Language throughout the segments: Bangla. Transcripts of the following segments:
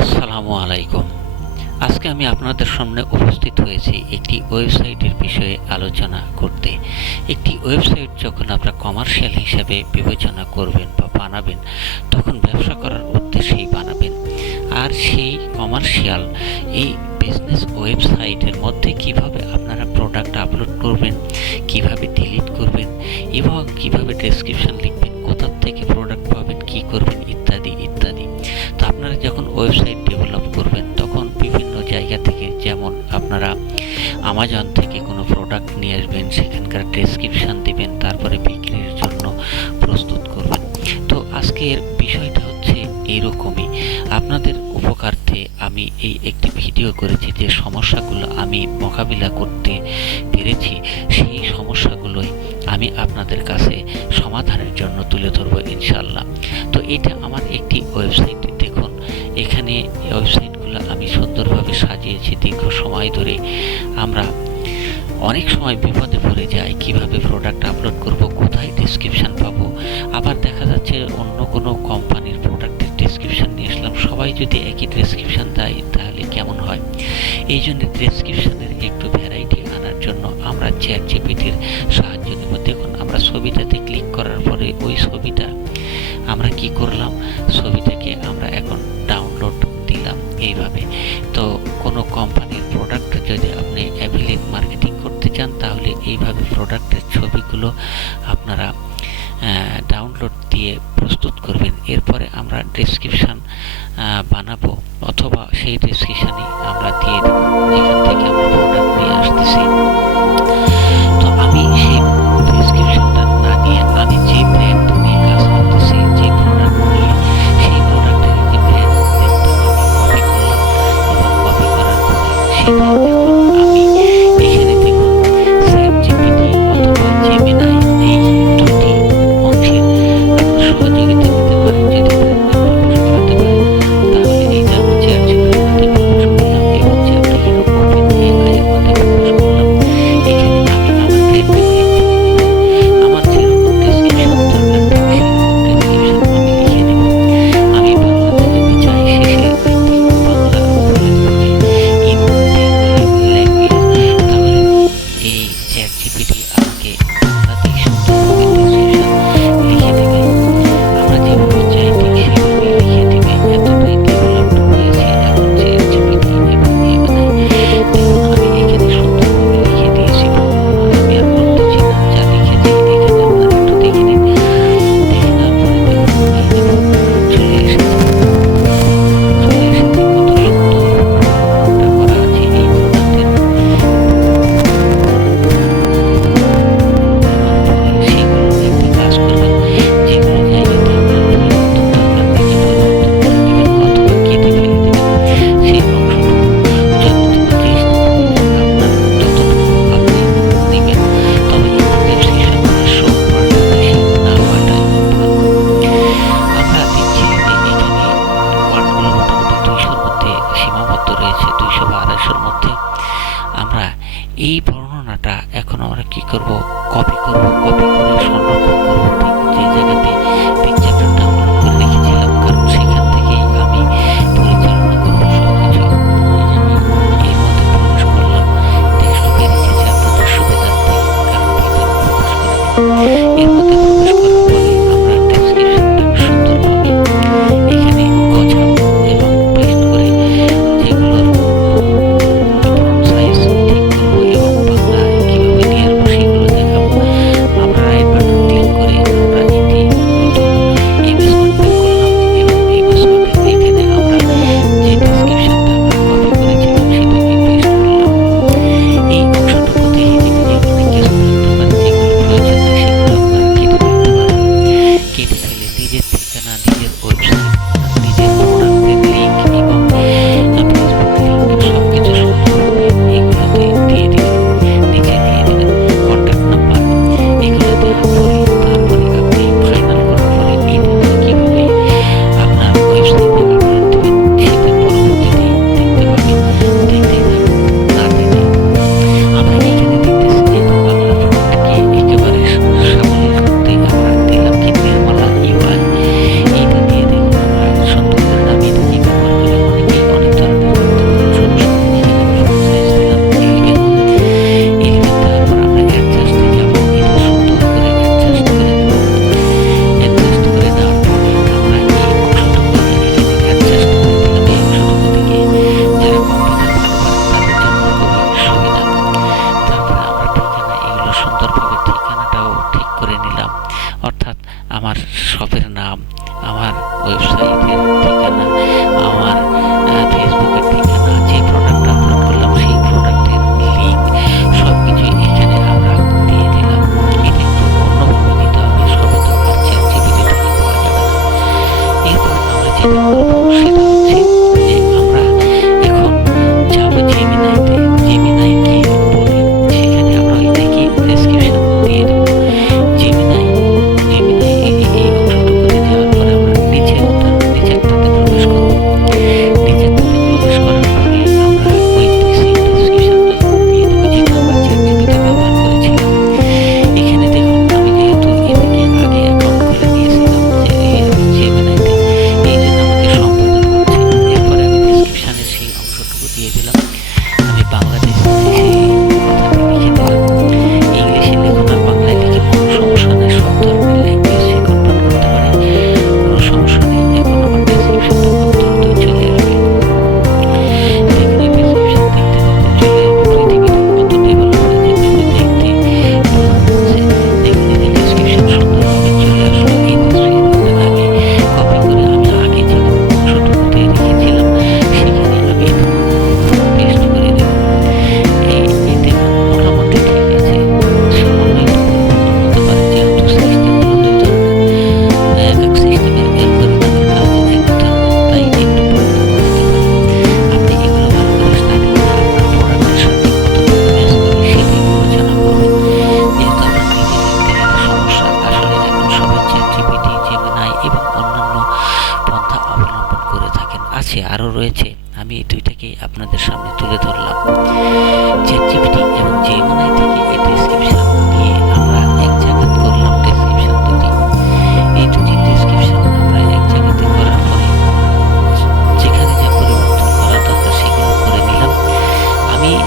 আসসালামু আলাইকুম। আজকে আমি আপনাদের সামনে উপস্থিত হয়েছি একটি ওয়েবসাইটের বিষয়ে আলোচনা করতে। একটি ওয়েবসাইট যখন আপনারা কমার্শিয়াল হিসাবে বিবেচনা করবেন বা বানাবেন, তখন ব্যবসা করার উদ্দেশ্যেই বানাবেন। আর সেই কমার্শিয়াল এই বিজনেস ওয়েবসাইটের মধ্যে কীভাবে আপনারা প্রোডাক্ট আপলোড করবেন, কীভাবে ডিলিট করবেন এবং কীভাবে ডেসক্রিপশন লিখবেন, কোথা থেকে করবেন ইত্যাদি ইত্যাদি। তো আপনারা যখন ওয়েবসাইট ডেভেলপ করবেন, তখন বিভিন্ন জায়গা থেকে যেমন আপনারা আমাজন থেকে কোনো প্রোডাক্ট নিয়ে আসবেন, সেখানকার ডেসক্রিপশন দিবেন, তারপরে বিক্রির জন্য প্রস্তুত করবেন। তো আজকের বিষয়টা হচ্ছে এইরকমই আপনাদের উপকার্থে আমি এই একটি ভিডিও করেছি, যে সমস্যাগুলো আমি মোকাবিলা করতে পেরেছি, সেই সমস্যাগুলোই আমি আপনাদের কাছে সমাধানের জন্য তুলে ধরবো ইনশাল্লাহ তো এটা আমার একটি ওয়েবসাইট, দেখুন। এখানে ওয়েবসাইটগুলো আমি সুন্দরভাবে সাজিয়েছি দীর্ঘ সময় ধরে। আমরা অনেক সময় বিপদে পড়ে যাই, কীভাবে প্রোডাক্ট আপলোড করব, কোথায় ডেসক্রিপশন পাবো। আবার দেখা যাচ্ছে অন্য কোনো কোম্পানির প্রোডাক্টের ডেসক্রিপশন নিয়ে আসলাম। সবাই যদি একই ডেসক্রিপশন দেয়, তাহলে কেমন হয়? এই জন্য ডেসক্রিপশনের একটু ভ্যারাইটি আনার জন্য আমরা চ্যাট জিপিটির সাহায্য দেখুন, আমরা ছবিটাতে ক্লিক করার পরে ওই ছবিটা আমরা কি করলাম? ছবিটাকে আমরা এখন ডাউনলোড দিলাম এইভাবে। তো কোনো কোম্পানির প্রোডাক্ট যদি আপনি অ্যাফিলিয়েট মার্কেটিং করতে চান, তাহলে এইভাবে প্রোডাক্টের ছবিগুলো আপনারা ডাউনলোড দিয়ে প্রস্তুত করবেন। এরপরে আমরা ডেসক্রিপশান বানাবো অথবা সেই ডেসক্রিপশানই আমরা দিয়ে দেবো। যেখান থেকে আমরা প্রোডাক্ট নিয়ে আসতেছি।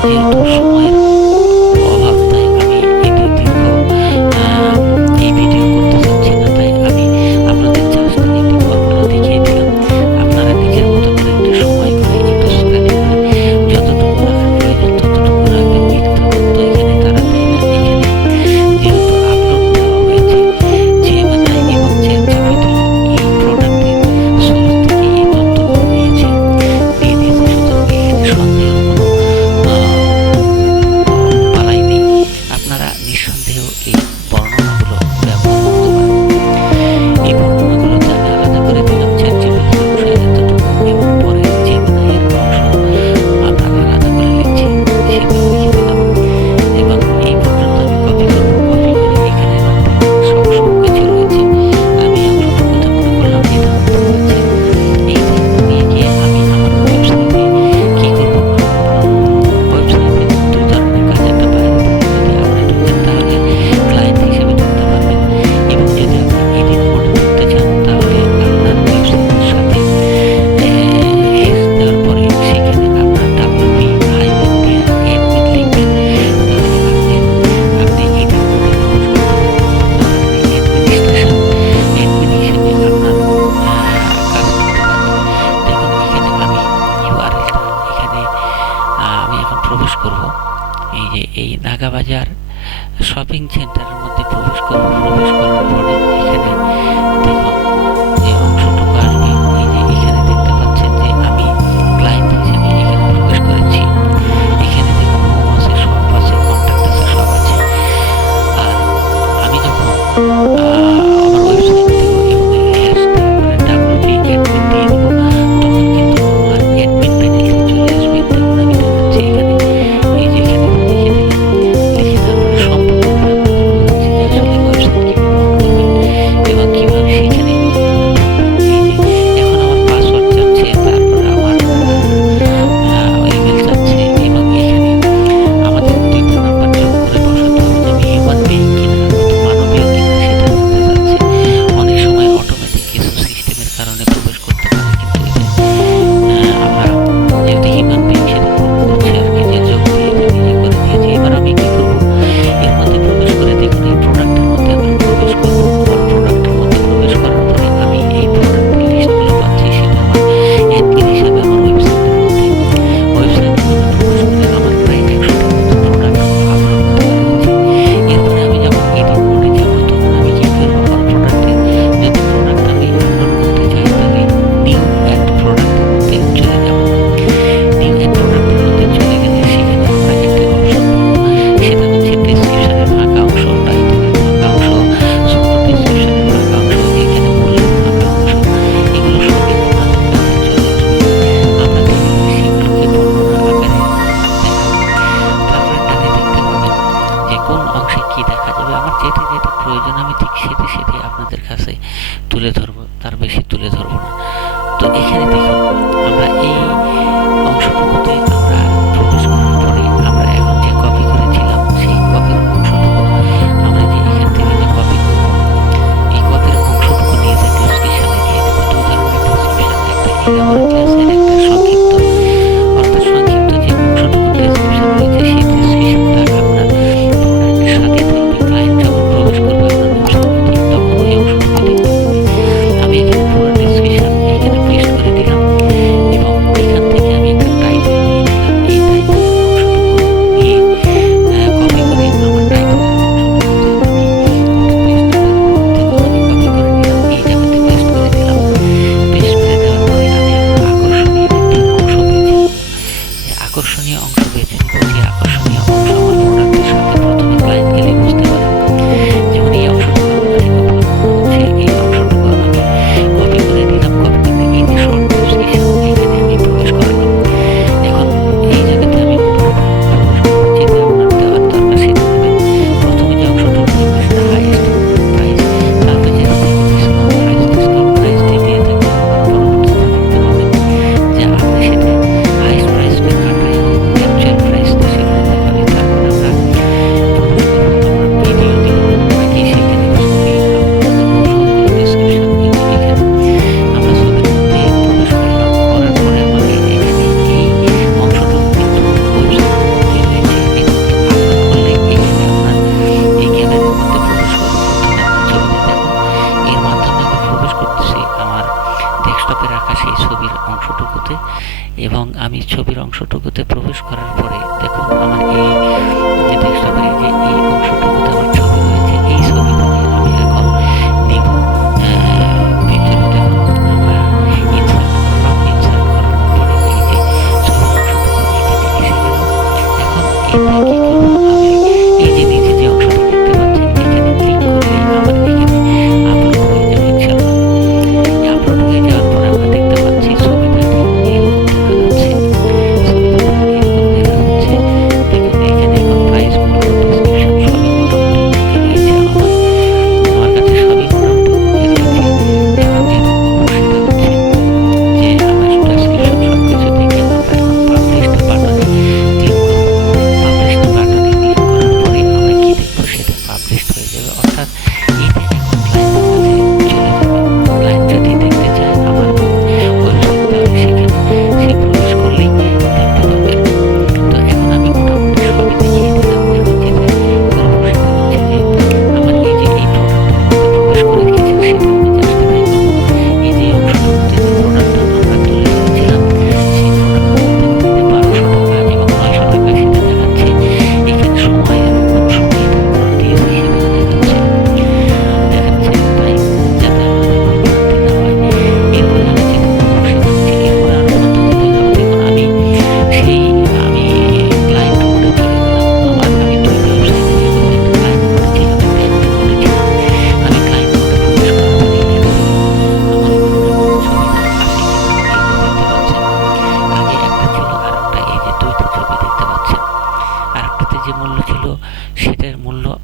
也都是我呀。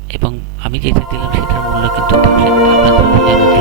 এবং আমি যেটা দিলাম সেটার মূল্য কিন্তু ডিফারেন্ট আপনাদের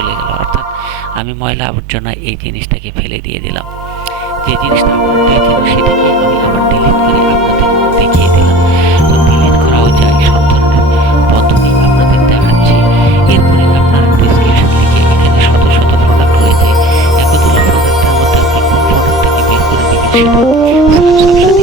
চলে গেল। অর্থাৎ আমি ময়লা আবর্জনা এই জিনিসটাকে ফেলে দিয়ে দিলাম। যে জিনিসটা আমার দিয়েছিল সেটাকে আমি আবার ডিলিট করে আপনাদের দেখিয়ে দিলাম। তো ডিলিট করাও যায় সব ধরনের পদ্ধতি আপনাদের দেখাচ্ছি। এরপরে আপনার ডিসক্রিপশন এখানে শত শত প্রোডাক্ট রয়েছে। এতগুলো প্রোডাক্টের মধ্যে আপনি কোন প্রোডাক্টটাকে বের করে